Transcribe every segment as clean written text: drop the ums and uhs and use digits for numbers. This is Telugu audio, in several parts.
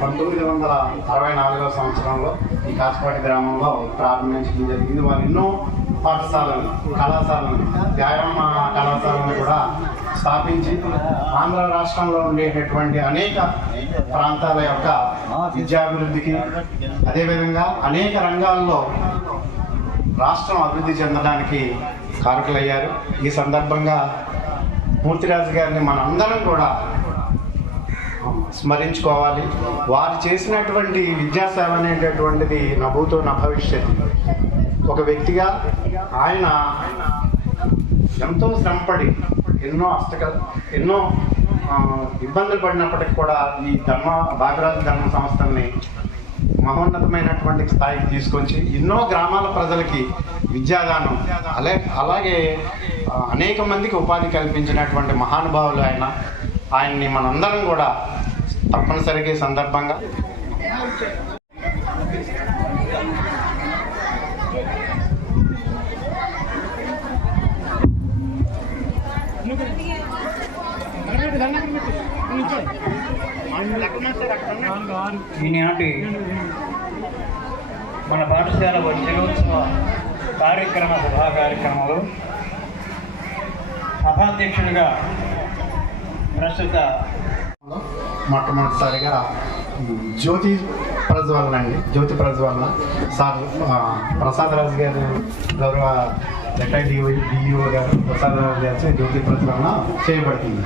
1964 సంవత్సరంలో ఈ కాచిపాటి గ్రామంలో ప్రారంభించడం జరిగింది. వారు ఎన్నో పాఠశాలను, కళాశాలను, వ్యాయామ కళాశాలను కూడా స్థాపించి ఆంధ్ర రాష్ట్రంలో ఉండేటటువంటి అనేక ప్రాంతాల యొక్క విద్యాభివృద్ధికి, అదేవిధంగా అనేక రంగాల్లో రాష్ట్రం అభివృద్ధి చెందడానికి కారకులయ్యారు. ఈ సందర్భంగా మూర్తిరాజు గారిని మనందరం కూడా స్మరించుకోవాలి. వారు చేసినటువంటి విద్యాసేవ అనేటటువంటిది నా భూతో నా భవిష్యత్. ఒక వ్యక్తిగా ఆయన ఎంతో శ్రమపడి ఎన్నో ఇబ్బందులు పడినప్పటికీ కూడా ఈ భాగరాజు ధర్మ సంస్థల్ని మహోన్నతమైనటువంటి స్థాయికి తీసుకొచ్చి ఎన్నో గ్రామాల ప్రజలకి విద్యాదానం, అలాగే అనేక మందికి ఉపాధి కల్పించినటువంటి మహానుభావులు ఆయన్ని మనందరం కూడా తప్పనిసరిగా ఈ సందర్భంగా ఈనాటి మన పాఠశాల వజ్రోత్సవ సభా కార్యక్రమంలో సభాధ్యక్షుడిగా ప్రస్తుత మొట్టమొదటిసారిగా జ్యోతి ప్రజ్వలన సార్ ప్రసాదరాజు గారు, గౌరవ రిటైర్డ్ డిఈఓ గారు ప్రసాదరాజు గారు జ్యోతి ప్రజ్వలన చేయబడుతుంది.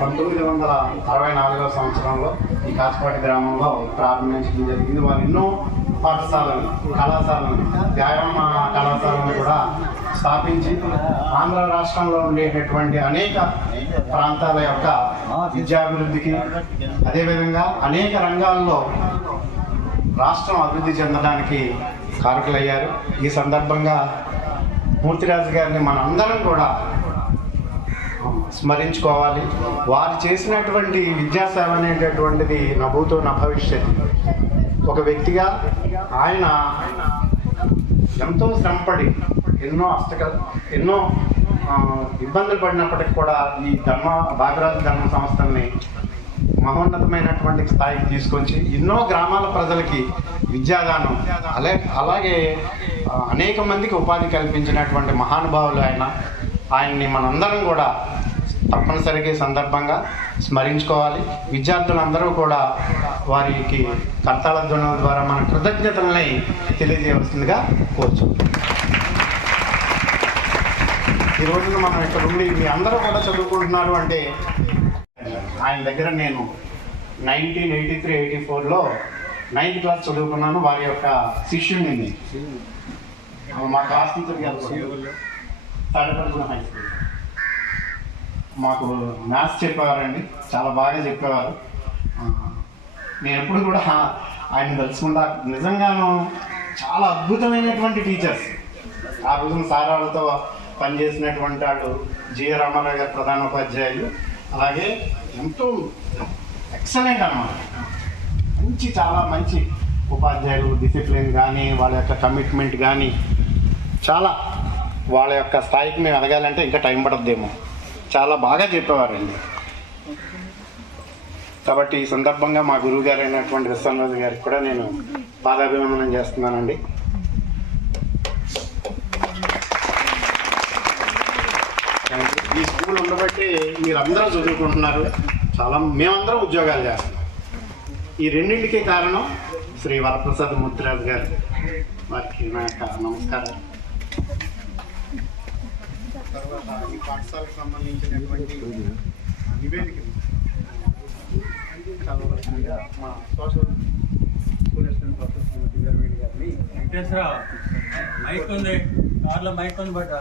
పంతొమ్మిది 1964 సంవత్సరంలో ఈ కాచిపాటి గ్రామంలో ప్రారంభించడం జరిగింది. వారు ఎన్నో పాఠశాలను, కళాశాలను, వ్యాయామ కళాశాలను కూడా స్థాపించి ఆంధ్ర రాష్ట్రంలో ఉండేటటువంటి అనేక ప్రాంతాల యొక్క విద్యాభివృద్ధికి, అదేవిధంగా అనేక రంగాల్లో రాష్ట్రం అభివృద్ధి చెందడానికి కారకులయ్యారు. ఈ సందర్భంగా మూర్తిరాజు గారిని మనందరం కూడా స్మరించుకోవాలి. వారు చేసినటువంటి విద్యాసేవ అనేటటువంటిది నా భూతో నా భవిష్యత్. ఒక వ్యక్తిగా ఆయన ఎంతో శ్రమపడి ఎన్నో ఇబ్బందులు పడినప్పటికీ కూడా ఈ భాగరాజు ధర్మ సంస్థల్ని మహోన్నతమైనటువంటి స్థాయికి తీసుకొచ్చి ఎన్నో గ్రామాల ప్రజలకి విద్యాదానం, అలాగే అనేక మందికి ఉపాధి కల్పించినటువంటి మహానుభావులు ఆయన్ని మనందరం కూడా తప్పనిసరిగా ఈ సందర్భంగా స్మరించుకోవాలి. విద్యార్థులందరూ కూడా వారికి కర్తాళ ధ్వనుల ద్వారా మన కృతజ్ఞతల్ని తెలియజేయవలసిందిగా కోరుచు. ఈ రోజున మనం ఇక్కడ ఉండి మీ అందరూ కూడా చదువుకుంటున్నారు అంటే ఆయన దగ్గర నేను 1983-84లో 9th క్లాస్ చదువుకున్నాను. వారి యొక్క శిష్యుడిని మా క్లాస్ టీచర్ గారు తాడేపల్లి హై స్కూల్ మాకు మ్యాథ్స్ చెప్పేవారండి, చాలా బాగా చెప్పేవారు. నేను ఎప్పుడు కూడా ఆయన తెలుసుకుంటా. నిజంగాను చాలా అద్భుతమైనటువంటి టీచర్స్. ఆ రోజున సార్ వాళ్ళతో పనిచేసినటువంటి వాళ్ళు జి రామారావు గారు ప్రధానోపాధ్యాయులు, అలాగే ఎంతో ఎక్సలెంట్ అన్నమాట. చాలా మంచి ఉపాధ్యాయులు. డిసిప్లిన్ కానీ, వాళ్ళ యొక్క కమిట్మెంట్ కానీ, చాలా వాళ్ళ యొక్క స్థాయికి మేము ఎదగాలంటే ఇంకా టైం పడద్దేమో. చాలా బాగా చెప్పేవారండి. కాబట్టి ఈ సందర్భంగా మా గురువు గారు అయినటువంటి విశ్వనాథ్ గారికి కూడా నేను పాదాభివందనం చేస్తున్నానండి. ఈ స్కూల్ ఉండబట్టి మీరందరూ చదువుకుంటున్నారు, మేమందరం ఉద్యోగాలు చేస్తున్నాం. ఈ రెండింటికి కారణం శ్రీ వరప్రసాద్ మూర్తిరాజు గారు. వారికి నా యొక్క నమస్కారం. తర్వాత ఈ పాఠశాలకు సంబంధించినటువంటి నివేదికలు చదవవలసిందిగా మా సోషల్ స్కూల్ అసిస్టెంట్ ప్రొఫెసర్ శ్రీమతి వీరవేణి గారిని వెంకటేశ్వరరావు మైక్ ఉంది, కార్లో మైక్ ఉంది బట్ట.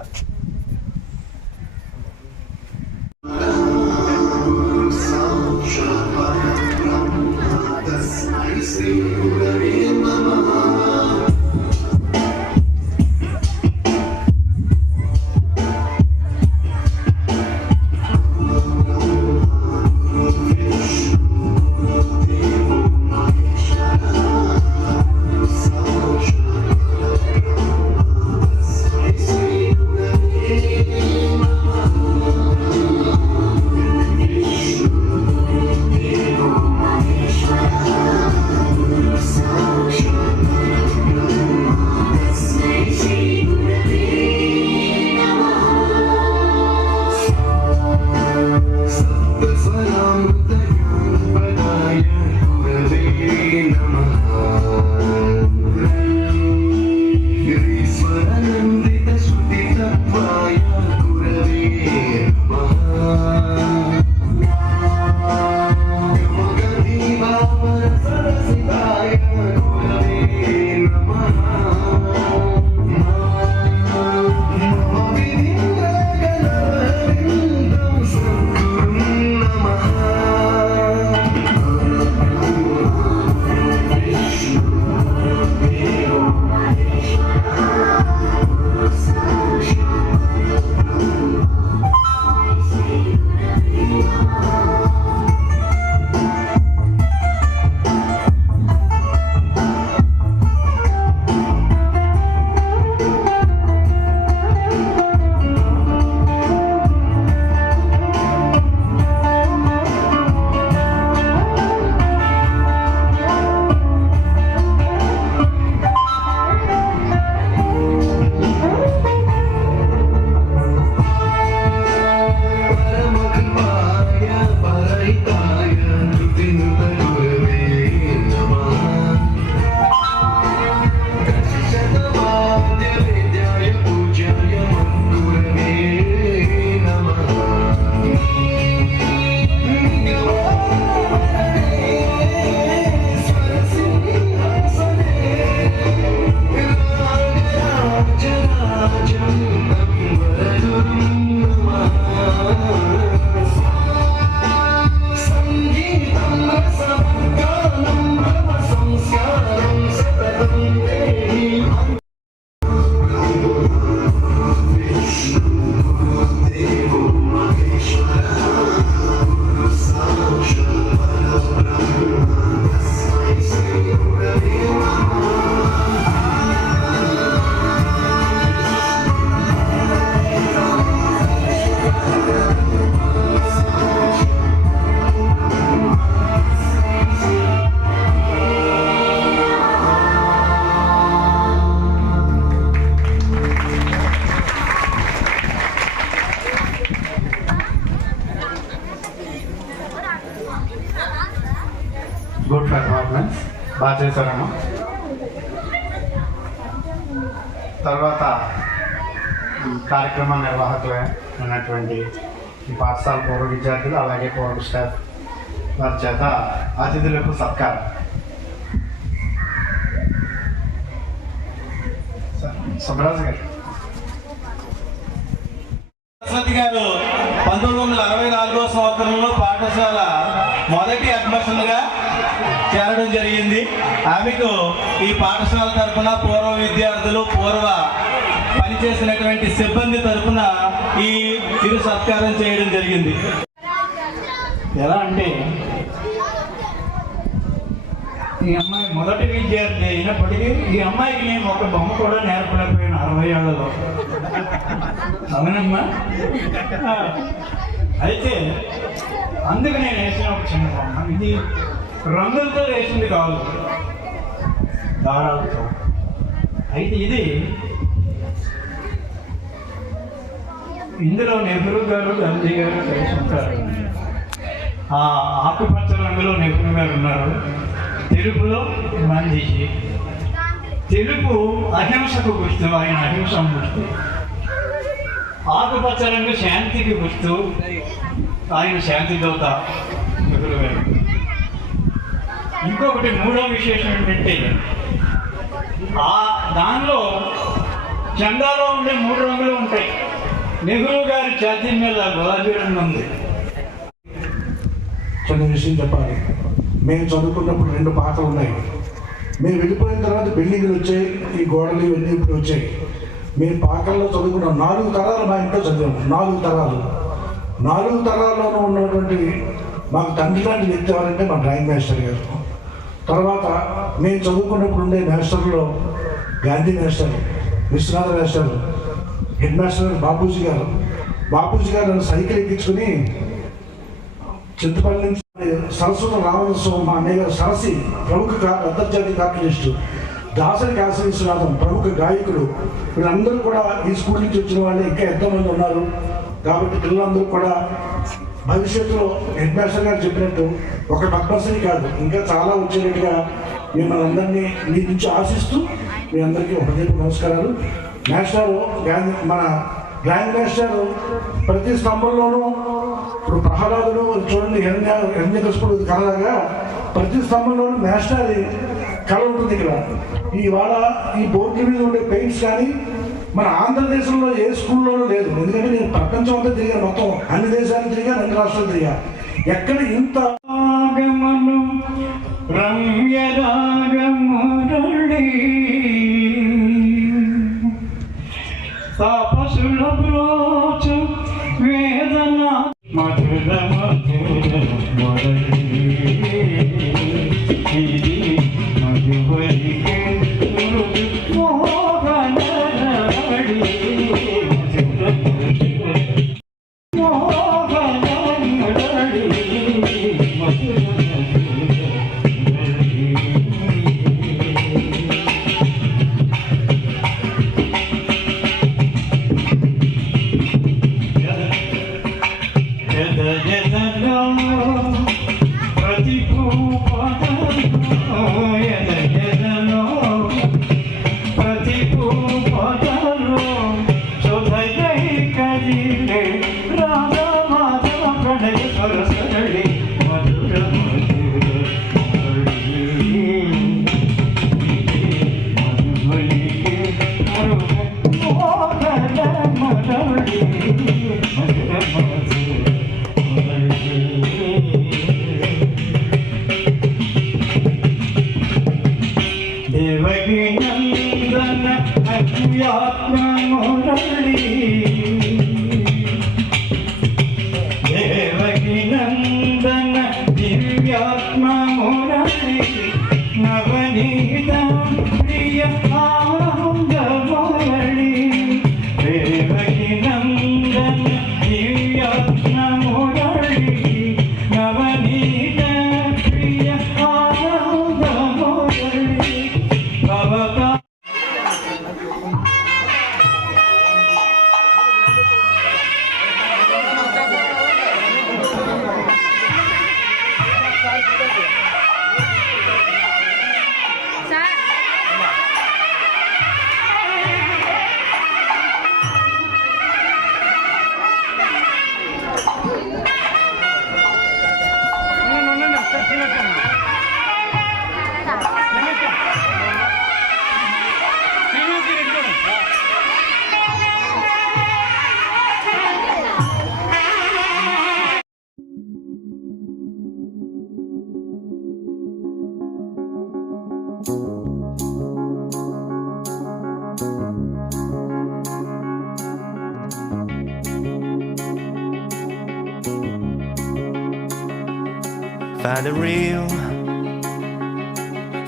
గుడ్ పర్ఫార్మెన్స్, బాగా చేశారమ్మా. తర్వాత ఈ కార్యక్రమ నిర్వాహకులు ఉన్నటువంటి ఈ పాఠశాల పూర్వ విద్యార్థులు అలాగే పూర్వ స్టాఫ్ వారి చేత అతిథులకు సత్కారం. సుబ్రాజ్ గారు. సరస్వతి గారు 1964 సంవత్సరంలో పాఠశాల మొదటి అడ్మిషన్గా చేరడం జరిగింది. ఆమెకు ఈ పాఠశాల తరఫున పూర్వ విద్యార్థులు పనిచేసినటువంటి సిబ్బంది తరఫున ఈ చిరు సత్కారం చేయడం జరిగింది. ఎలా అంటే ఈ అమ్మాయి మొదటి విద్యార్థి అయినప్పటికీ ఈ అమ్మాయికి నేను ఒక బొమ్మ కూడా నేర్పలేకపోయాను 60 ఏళ్లలో. అవునమ్మా. అయితే అందుకు నేను వేసిన ఒక చిన్న బొమ్మ, ఇది రంగులతో వేసింది కాదు, దారాలతో. అయితే ఇది ఇందులో నెహ్రూ గారు గాంధీ గారు కలిసి ఉంటారు. ఆ ఆకుపచ్చ రంగులో నెహ్రూ గారు ఉన్నారు, తెలుపులో గాంధీజీ. తెలుపు అహింసకు గుర్తు, ఆయన అహింస గుర్తు. ఆకుపచ్చ రంగు శాంతికి గుర్తు. ఆయన శాంతి దూత నెహ్రూ గారు. ఇంకొకటి మూడో విశేషం ఏంటంటే దానిలో జెండాలో ఉండే 3 రంగులు ఉంటాయి. నెహ్రూ గారి ఛాతీ మీద గులాబీ రంగు ఉంది. చిన్న విషయం చెప్పాలి. మేము చదువుకున్నప్పుడు 2 పాకలు ఉన్నాయి. మేము వెళ్ళిపోయిన తర్వాత బిల్డింగ్లు వచ్చాయి, ఈ గోడలు ఇవన్నీ ఇప్పుడు వచ్చాయి. మేము పాకల్లో చదువుకున్నాం. 4 తరాలు మా ఇంట్లో చదివాము. 4 తరాలు. 4 తరాల్లోనూ ఉన్నటువంటి మాకు తండ్రి లాంటి వ్యక్తి ఎవరంటే మా డ్రాయింగ్ మాస్టర్ గారు. తర్వాత మేము చదువుకున్నప్పుడు ఉండే మాస్టర్లో Gandhi master, Viswanatha master, head master Bapuji గారు. బాపూజీ గారు సైకిల్ ఎక్కించుకుని చింతపల్లి నుంచి సరస్వత రామోత్సవం, మా అన్నయ్య గారు సరసి ప్రముఖ అంతర్జాతీయ కార్టూనిస్టు, దాసరి కాశీ విశ్వనాథం ప్రముఖ గాయకుడు. వీళ్ళందరూ కూడా ఈ స్కూల్ నుంచి వచ్చిన వాళ్ళే. ఇంకా ఎంతోమంది ఉన్నారు. కాబట్టి పిల్లలందరూ కూడా భవిష్యత్తులో హెడ్ మాస్టర్ గారు చెప్పినట్టు ఒక పద్మశ్రీ కాదు, ఇంకా చాలా వచ్చేటట్టుగా మిమ్మల్ని అందరినీ మీ నుంచి ఆశిస్తూ మీ అందరికీ హృదయపూర్వక నమస్కారాలు. మాస్టారు మన గ్రాండ్ మాస్టర్ ప్రతి స్తంభంలోనూ ఇప్పుడు ప్రహ్లాదుడు చూడండి, హిరణ్యకశిపుడు కలలాగా ప్రతి స్తంభంలోనూ మాస్టర్ కళ ఉంటుంది. ఇక్కడ ఇవాళ ఈ బోర్డు మీద ఉండే పెయింట్స్ కానీ మన ఆంధ్రదేశంలో ఏ స్కూల్లోనూ లేదు. ఎందుకంటే నేను ప్రపంచం అంతా తిరిగాను, మొత్తం అన్ని దేశాలు తిరిగాను, అన్ని రాష్ట్రాలు తిరిగా. ఎక్కడ ఇంత రమ్య రాగమురళి తాపసుల బ్రోచు వేదన మధుర మధుర మురళి ఇది మధువరికే మృదు మోహన రవళి మధుర మోహన మురళి మధుర దేవకి నందన అజ్ఞాత్మ మురళి దేవకి నందన దివ్యాత్మ మురళి నవనీత ప్రియ ఆనంద మురళి దేవకి నందన దివ్యాత్మ మురళి నవనీత ప్రియ ఆనంద Murali భవతా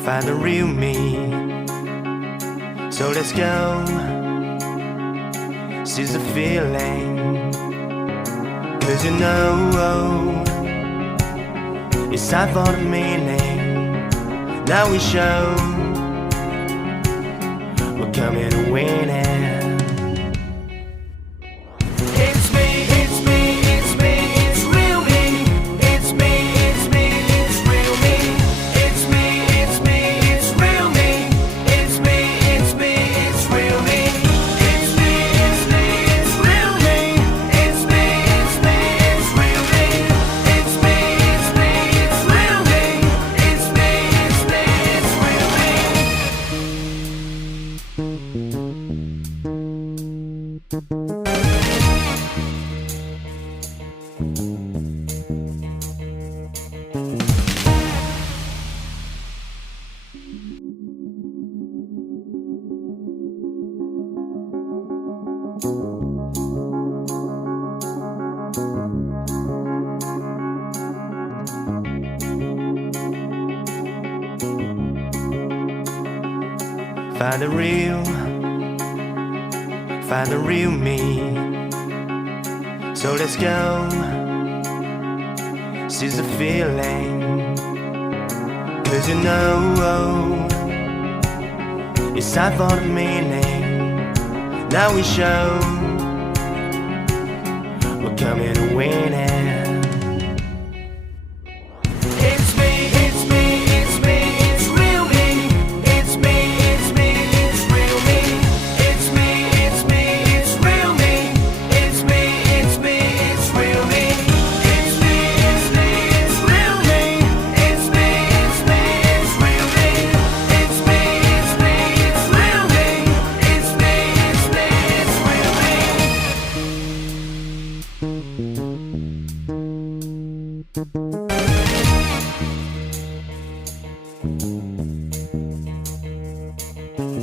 Find the real me. So let's go. Seize the feeling. 'Cause you know it's time for the meaning. Now we show we're coming to win it. Find the real me. So let's go. Seize the feeling. 'Cause you know it's time for the meaning. Now we show we're coming to win it.